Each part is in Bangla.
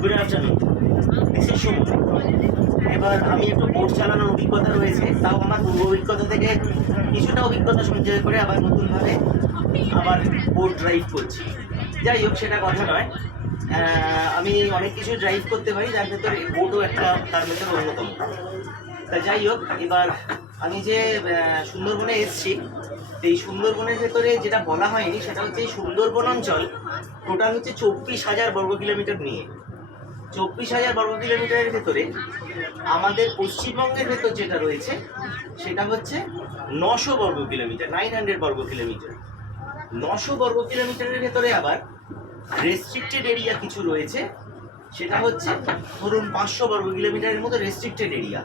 Good afternoon, this is Suman. এবার আমি একটু বোট চালানোর অভিজ্ঞতা রয়েছে, তাও আমার পূর্ব অভিজ্ঞতা থেকে কিছুটা অভিজ্ঞতা সঞ্চয় করে আবার নতুনভাবে আবার বোট ড্রাইভ করছি। যাই হোক, সেটা কথা নয়। আমি অনেক কিছু ড্রাইভ করতে পারি, যার ভেতরে বোটও একটা তার ভেতরে অন্যতম। তা যাই হোক, এবার আমি যে সুন্দরবনে এসেছি, এই সুন্দরবনের ভেতরে যেটা বলা হয়নি সেটা হচ্ছে এই সুন্দরবন অঞ্চল টোটাল হচ্ছে 24,000 বর্গ কিলোমিটার নিয়ে। 24,000 বর্গ কিলোমিটারের ভেতরে আমাদের পশ্চিমবঙ্গের ভেতর যেটা রয়েছে সেটা হচ্ছে 900 বর্গ কিলোমিটার, 900 বর্গ কিলোমিটার। 900 বর্গ কিলোমিটারের ভেতরে আবার রেস্ট্রিক্টেড এরিয়া কিছু রয়েছে, সেটা হচ্ছে ধরুন 500 বর্গ কিলোমিটারের মতো রেস্ট্রিক্টেড এরিয়া,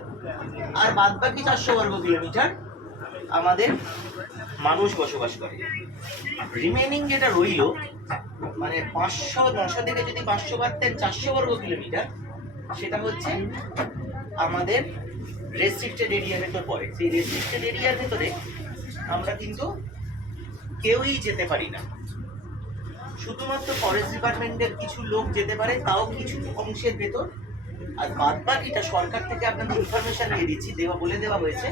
আর বাদ বাকি 400 বর্গ কিলোমিটার আমাদের মানুষ বসবাস করে। রিমেনিং যেটা রইল, মানে 500 থেকে যদি 500 বাদ দেন 400 বর্গ কিলোমিটার, সেটা হচ্ছে আমাদের রেস্ট্রিক্টেড এরিয়ার ভেতর পড়ে। সেই রেস্ট্রিক্টেড এরিয়ার ভেতরে আমরা কিন্তু কেউই যেতে পারি না, শুধুমাত্র ফরেস্ট ডিপার্টমেন্টের কিছু লোক যেতে পারে, তাও কিছু অংশের ভেতর। আর বাদ বাকিটা সরকার থেকে আপনাদের ইনফরমেশন দিয়ে দিচ্ছি, বলে দেওয়া হয়েছে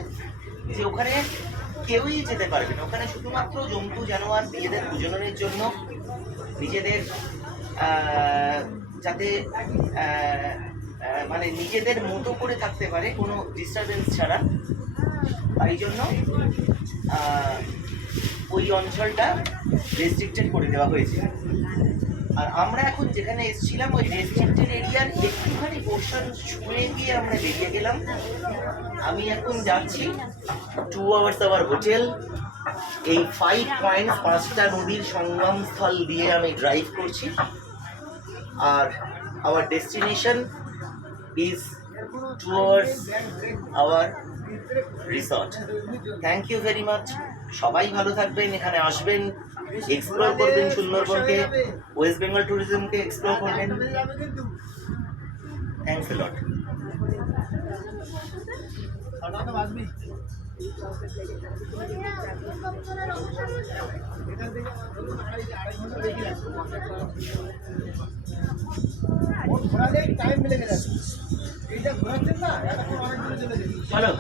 যে ওখানে কেউই যেতে পারবে না। ওখানে শুধুমাত্র জন্তু জানোয়ার নিজেদের প্রজননের জন্য, নিজেদের যাতে মানে নিজেদের মতো করে থাকতে পারে কোনো ডিস্টারবেন্স ছাড়া, তাই জন্য ওই অঞ্চলটা রেস্ট্রিক্টেড করে দেওয়া হয়েছে। আর আমরা এখন যেখানে এসেছিলাম ওই রেস্ট্রিক্টেড এরিয়ার একটুখানি পোর্শন ছুঁয়ে গিয়ে আমরা বেরিয়ে গেলাম। আমি এখন যাচ্ছি 2 আওয়ার্স আওয়ার হোটেল। এই 5 পয়েন্ট 5টা নদীর সঙ্গমস্থল দিয়ে আমি ড্রাইভ করছি, আর our destination is towards our resort. Thank you very much. সবাই ভালো থাকবেন, এখানে আসবেন, এক্সপ্লোর করবেন সুন্দরবনকে, ওয়েস্ট বেঙ্গল ট্যুরিজমকে এক্সপ্লোর করবেন। Thanks a lot. টাইম মিলে গেছে, এইটা ঘোরাচ্ছেন না, এটা অনেক দূরে চলে যাবে। চলো।